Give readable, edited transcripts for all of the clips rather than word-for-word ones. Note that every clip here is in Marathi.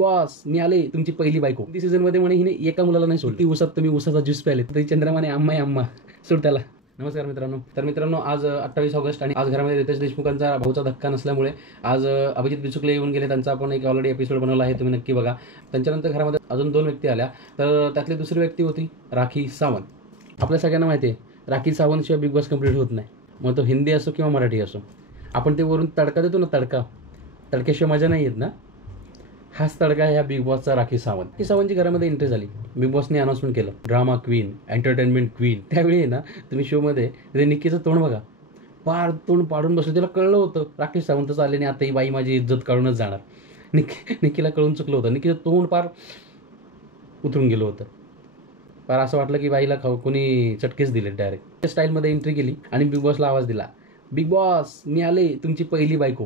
बॉस मी आले तुमची पहिली बायको. ती सीझन मध्ये म्हणे हिने एका मुलाला नाही सोडली. उसात तुम्ही उसाचा ज्यूस प्याले तरी चंद्रमाने अम्मा अम्मा सोड त्याला. नमस्कार मित्रांनो. तर मित्रांनो आज 28 ऑगस्ट आणि आज घरामध्ये रितेश देशमुखांचा भाऊचा धक्का नसल्यामुळे आज अभिजित बिचुकले येऊन गेले. त्यांचा आपण एक ऑलरेडी एपिसोड बनवला आहे, तुम्ही नक्की बघा. त्यांच्यानंतर घरामध्ये अजून 2 व्यक्ती आल्या. तर त्यातली दुसरी व्यक्ती होती राखी सावंत. आपल्या सगळ्यांना माहिती आहे राखी सावंतशिवाय बिग बॉस कंप्लीट होत नाही. मग तो हिंदी असो किंवा मराठी असो. आपण ते वरून तडका देतो ना, तडक्याशिवाय मजा नाही येत ना. हाच तडका ह्या बिग बॉसचा राखी सावंत. राखी सावंतची घरामध्ये एंट्री झाली. बिग बॉसने अनाउन्समेंट केलं ड्रामा क्वीन, एंटरटेनमेंट क्वीन. त्यावेळी ना तुम्ही शोमध्ये ते निक्कीचं तोंड बघा, पार तोंड पाडून बसलं. तिला कळलं होतं राखी सावंतच आले आणि आता ही बाई माझी इज्जत काढूनच जाणार. निक्कीला कळून चुकलं होतं. निक्कीचं तोंड पार उतरून गेलं होतं. पार असं वाटलं की बाईला कोणी चटकेच दिले डायरेक्ट. स्टाईलमध्ये एंट्री केली आणि बिग बॉसला आवाज दिला, बिग बॉस मी आले तुमची पहिली बायको.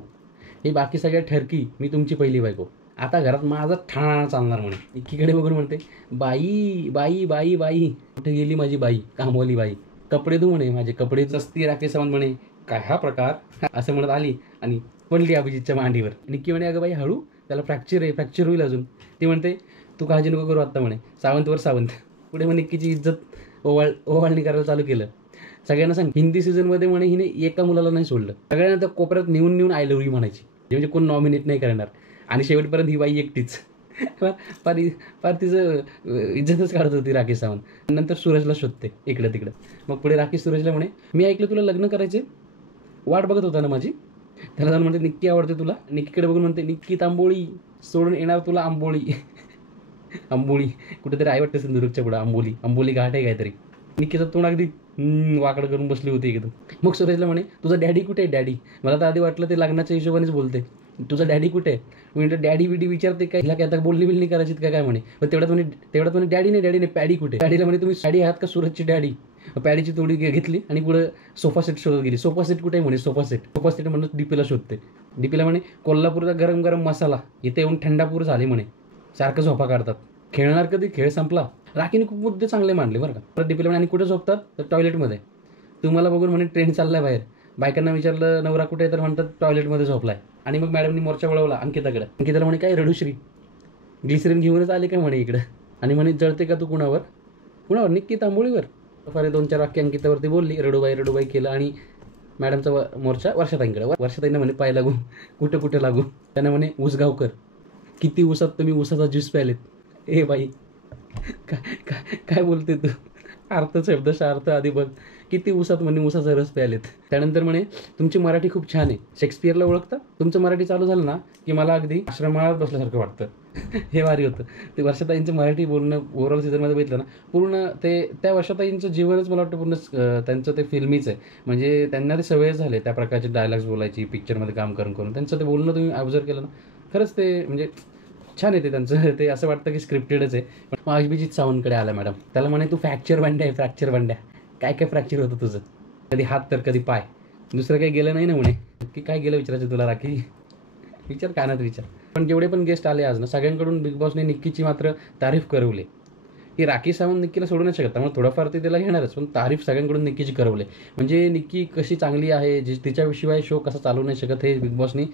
हे बाकी सगळ्या ठरकी, मी तुमची पहिली बायको. आता घरात माझा ठाणा चालणार म्हणे. एकीकडे बघून म्हणते बाई बाई बाई बाई, कुठे गेली माझी बाई, कामवाली बाई, कपडे धू म्हणे माझे कपडे. जसती राखी सावंत म्हणे काय हा प्रकार, असं म्हणत आली आणि पडली अभिजितच्या मांडीवर. निक्की म्हणे अगं बाई हळू, त्याला फ्रॅक्चर आहे, फ्रॅक्चर होईल अजून. ती म्हणते तू काळजी नको करू आत्ता म्हणे, सावंतवर सावंत. पुढे मग निक्कीची इज्जत ओवाळणी करायला चालू केलं. सगळ्यांना सांग हिंदी सीझनमध्ये म्हणे हिने एका मुलाला नाही सोडलं. सगळ्यांना त्या कोपऱ्यात नेऊन आय लव्ह यू म्हणायची, म्हणजे कोण नॉमिनेट नाही करणार. आणि शेवटपर्यंत ही बाई एकटीच फार तिचं इज्जतच काढत होती राखी सावंत. नंतर सूरजला शोधते इकडं तिकडं. मग पुढे राखी सूरजला म्हणे मी ऐकलं तुला लग्न करायचे, वाट बघत होता ना माझी. त्याला जाऊन म्हणते निक्की आवडते तुला. निक्कीकडे बघून म्हणते निक्की तांबोळी सोडून येणार तुला आंबोळी. आंबोळी कुठेतरी आई वाटते सिंधुदुर्गच्या पुढं. आंबोली घाट आहे काहीतरी. निक्कीचं तोंड अगदी वाकडं करून बसली होती एकदम. मग सुरेशला म्हणे तुझा डॅडी कुठे आहे डॅडी. मला तर आधी वाटलं ते लग्नाच्या हिशोबानेच बोलते. तुझा डॅडी कुठे आहे. म्हणजे डॅडी बिडी विचारते काय, हिला काय आता बोलली बिलणी करायची काय म्हणे. पण तेवढ्यात म्हणे डॅडी नाही पॅडी कुठे. डॅडीला म्हणे तुम्ही डॅडी आहात का सूरजची डॅडी. पॅडीची तोडी घेतली आणि पुढे सोफा सेट शोधत गेली. सोफा सेट कुठे म्हणे, सोफा सेट म्हणून डीपीला शोधते. डीपीला म्हणे कोल्हापूरचा गरम गरम मसाला, इथे येऊन थंडापूर झाली म्हणे, सारखं झोपा काढतात. खेळणार कधी, खेळ संपला. राखीने खूप मुद्दे चांगले मांडले बरं का. परत डीपीला म्हणे आणि कुठे झोपतात, तर टॉयलेटमध्ये. तुम्हाला बघून म्हणे ट्रेंड चाललाय बाहेर. बायकांना विचारलं नवरा कुठे, तर म्हणतात टॉयलेटमध्ये झोपलाय. आणि मग मॅडमनी मोर्चा वळवला अंकिताकडे. अंकिताला म्हणे काय रडूश्री ग्लिसरीन घेऊनच आले काय म्हणे इकडं. आणि म्हणे जळते का तू कुणावर निक्की तांबोळीवर. फार 2-4 वाक्य अंकितावरती बोलली, रडूबाई केलं. आणि मॅडमचा मोर्चा वर्षाताईंकडे. वर्षाताईंना म्हणे पाय लागू, कुठं लागू. त्यांना म्हणे ऊसगावकर किती ऊसात तुम्ही ऊसाचा ज्यूस प्यालेत. ए बाई काय बोलते तू. शब्दशः अर्थ आधी बघ. किती ऊसात म्हणे ऊसाचा रस प्यालेत. त्यानंतर म्हणे तुमची मराठी खूप छान आहे, शेक्सपियरला ओळखता. तुमचं मराठी चालू झालं ना की मला अगदी आश्रमात बसल्यासारखं वाटतं. हे भारी होतं ते. वर्षाताईंचं मराठी बोलणं ओव्हरऑल सीझनमध्ये बघितलं ना, पूर्ण ते त्या वर्षाताईंचं जीवनच मला वाटतं पूर्ण त्यांचं ते फिल्मीच आहे. म्हणजे त्यांना ते सवय झाले त्या प्रकारचे डायलॉग्स बोलायची पिक्चरमध्ये काम करून. त्यांचं ते बोलणं तुम्ही ऑब्झर्व केलं ना, खरंच ते म्हणजे छान येते त्यांचं. ते असं वाटतं की स्क्रिप्टेडच आहे. पण अभिजित सावंतकडे आला मॅडम. त्याला म्हणे तू फ्रॅक्चर बंड्या. काय फ्रॅक्चर होतं तुझं, कधी हात तर कधी पाय, दुसरं काही गेलं नाही ना म्हणे. की काय गेलं विचारायचं तुला राखी, विचार कानात विचार. पण जेवढे पण गेस्ट आले आज ना, सगळ्यांकडून बिग बॉसने निक्कीची मात्र तारीफ करवली. की राखी सावंत निक्कीला सोडू नाही शकत, त्यामुळे थोडंफार ते त्याला घेणारच. पण तारीफ सगळ्यांकडून निक्कीची करवले. म्हणजे निक्की कशी चांगली आहे, तिच्याशिवाय शो कसा चालू नाही शकत, हे बिग बॉसनी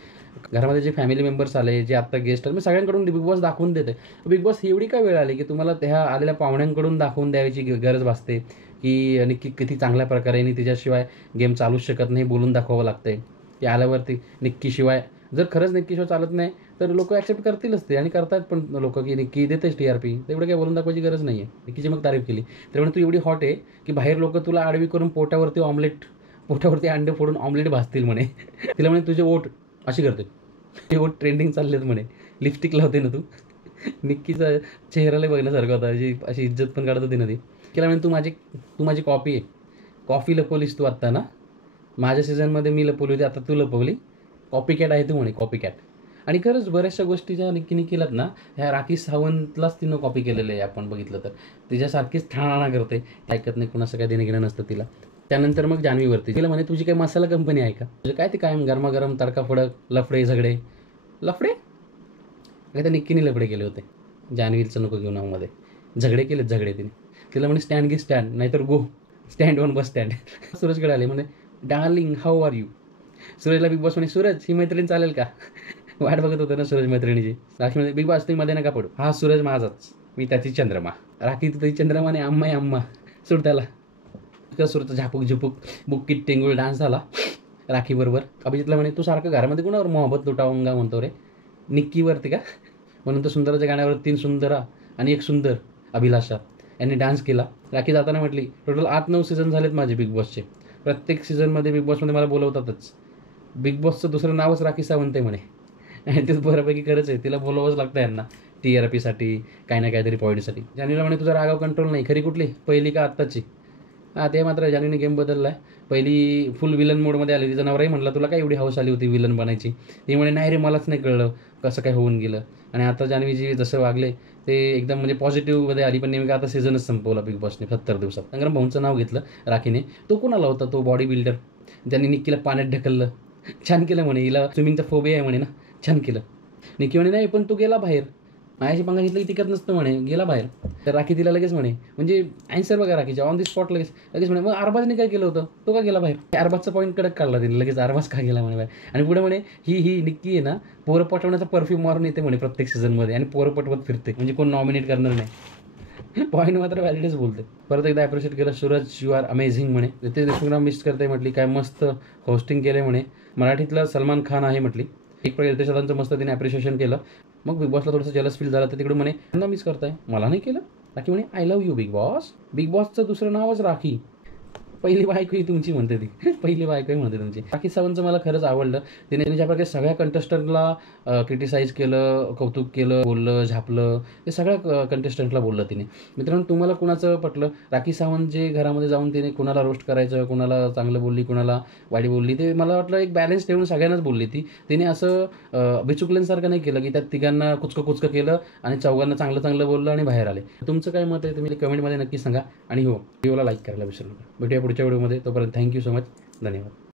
घरामध्ये जे फॅमिली मेंबर्स आले, जे आता गेस्ट आले, सगळ्यांकडून बिग बॉस दाखवून देते. बिग बॉस एवढी काय वेळ आली की तुम्हाला त्या आलेल्या पाहुण्यांकडून दाखवून द्यायची गरज भासते की निक्की किती चांगल्या प्रकारे आणि तिच्याशिवाय गेम चालूच शकत नाही, बोलून दाखवावं लागतंय. ते आल्यावरती निक्कीशिवाय, जर खरंच निक्कीशिवाय चालत नाही तर लोक ॲक्सेप्ट करतीलच ते, आणि करतात पण लोक की निक्की देतेच TRP. तेवढं काही बोलून दाखवायची गरज नाही आहे. निक्कीची मग तारीफ केली. त्यामुळे तू एवढी हॉट आहे की बाहेर लोक तुला आडवी करून पोटावरती अंडे फोडून ऑमलेट भाजतील म्हणे. तिला म्हणे तुझे ओठ अशी करते, ते ओठ ट्रेंडिंग चाललेत म्हणे, लिपस्टिक लावते ना तू. निक्कीचा चेहराला बघण्यासारखा होता, अशी इज्जत पण काढत होती ना ती. तिला म्हणे तू माझी कॉपी आहे, कॉफी लपवलीस तू आत्ता ना. माझ्या सीझनमध्ये मी लपवली होती, आता तू लपवली. कॉपी कॅट आहे तू म्हणे, कॉपी कॅट. आणि खरंच बऱ्याचशा गोष्टी ज्या निक्कीने केल्यात ना, ह्या राखी सावंतलाच तिनं कॉपी केलेलं आहे. आपण बघितलं तर तिच्यासारखीच ठाणा करते, ऐकत नाही, कुणाचं काय देणं घेणं नसतं तिला. त्यानंतर मग जान्हवीवरती तिला म्हणे तुझी काय मसाला कंपनी आहे का, म्हणजे काय ते कायम गरमागरम तडकाफडक लफडे झगडे. काय त्या निक्कीने लफडे केले होते जान्हवीचं नको घेऊन नावमध्ये. झगडे तिने. तिला म्हणे स्टँड नाहीतर गो स्टँड ऑन बस स्टँड. सूरजकडे आले म्हणे डार्लिंग हाऊ आर यू. सूरजला बिग बॉस म्हणे सूरज ही मैत्रीण चालेल का. वाट बघत होतं ना सूरज मैत्रिणीची. राखीमध्ये बिग बॉस मध्ये नका पडू, हा सूरज माझाच, मी त्याची चंद्रमा. राखी तुझी चंद्रमाने अम्मा आहे अम्मा, सोड त्याला. सुरत झापूक झुपूक बुक्कीत टेंगुळ डान्स झाला राखी बरोबर. अभिजितला म्हणे तू सारखं घरामध्ये कुणावर मोहब्बत लुटावंगा म्हणतो रे, निक्कीवरती का? म्हणून तर सुंदराच्या गाण्यावर 3 सुंदरा आणि 1 सुंदर अभिलाषा यांनी डान्स केला. राखी जाताना म्हटली टोटल 8-9 सीझन झालेत माझे बिग बॉसचे, प्रत्येक सीझनमध्ये बिग बॉसमध्ये मला बोलवतातच. बिग बॉसचं दुसरं नावच राखी सावंत आहे म्हणे. आणि तेच बऱ्यापैकी खरंच आहे, तिला बोलवावंच लागतं यांना TRPसाठी, काही ना काहीतरी पॉईंटसाठी. जान्हवीला म्हणे तुझा रागाव कंट्रोल नाही, खरी कुठली, पहिली का आत्ताची? हां ते मात्र जान्हवीने गेम बदलला आहे. पहिली फुल विलन मोडमध्ये आली, तिचा नवराही म्हटलं तुला काय एवढी हौस आली होती विलन बनायची? ती म्हणे नाही रे मलाच नाही कळलं कसं काय होऊन गेलं. आणि आता जान्हवीजी जसं वागले ते एकदम म्हणजे पॉझिटिव्हमध्ये आली. पण नेमकं आता सीझनच संपवला बिग बॉसने 70 दिवसात. संग्राम भाऊंचं नाव घेतलं राखीने. तो कोणाला होता तो बॉडी बिल्डर, ज्यांनी निक्कीला पाण्यात ढकललं. छान केलं म्हणे, हिला स्विमिंगचा फोबिया आहे म्हणे ना, छान केलं. निक्की म्हणे नाही पण तू गेला बाहेर, माझ्याशी पंगा घेतलं की टिकत नसतं म्हणे, गेला बाहेर. तर राखी तिला लगेच म्हणे, म्हणजे ॲन्सर बघा राखीच्या ऑन दी स्पॉट लगेच म्हणे मग अरबाजने काय केलं होतं, तो का गेला बाहेर? अरबाजचा पॉईंट कडक काढला तिने लगेच, अरबाज का गेला म्हणे बाहेर. आणि पुढे म्हणे ही निक्की आहे ना पोरं पटवण्याचा परफ्यूम मारून येते म्हणे प्रत्येक सीझनमध्ये, आणि पोरं पटवत फिरते, म्हणजे कोण नॉमिनेट करणार नाही. पॉईंट मात्र व्हॅलिडच बोलते. परत एकदा ॲप्रिशिएट केलं, सूरज यू आर अमेझिंग म्हणे. रितेश देशमुखला मिस करते म्हटली, काय मस्त होस्टिंग केले म्हणे, मराठीतला सलमान खान आहे म्हटली. एक प्रकारे रितेश दादांचं मस्त तिने ॲप्रिशिएशन केलं. मग बिग बॉसला थोडंसं जलस फील झालं, तर तिकडून म्हणे त्यांना मिस करताय, मला नाही केलं. राखी म्हणे I love you big boss. Big बॉसचं दुसरं नावच राखी, पहिली बायको ही तुमची म्हणते ती, पहिली बायकोही म्हणते तुमची. राखी सावंतचं मला खरंच आवडलं. तिने ज्या प्रकारे सगळ्या कंटेस्टंटला क्रिटिसाइज केलं, कौतुक केलं, बोललं, झापलं, ते सगळ्या कंटेस्टंटला बोललं तिने. मित्रांनो तुम्हाला कुणाचं पटलं? राखी सावंत जे घरामध्ये जाऊन तिने कुणाला रोस्ट करायचं, कुणाला चांगलं बोलली, कुणाला वाईट बोलली, ते मला वाटलं एक बॅलन्स ठेवून सगळ्यांनाच बोलली ती. तिने असं बिचुकल्यांसारखं नाही केलं की त्यात तिघांना कुचकं केलं आणि चौघांना चांगलं बोललं आणि बाहेर आले. तुमचं काय मत आहे तुम्ही कमेंटमध्ये नक्की सांगा. आणि हो, व्हिडिओला लाईक करायला विसरू नका. भेटूया पुढच्या व्हिडिओमध्ये, तोपर्यंत थँक्यू सो मच, धन्यवाद.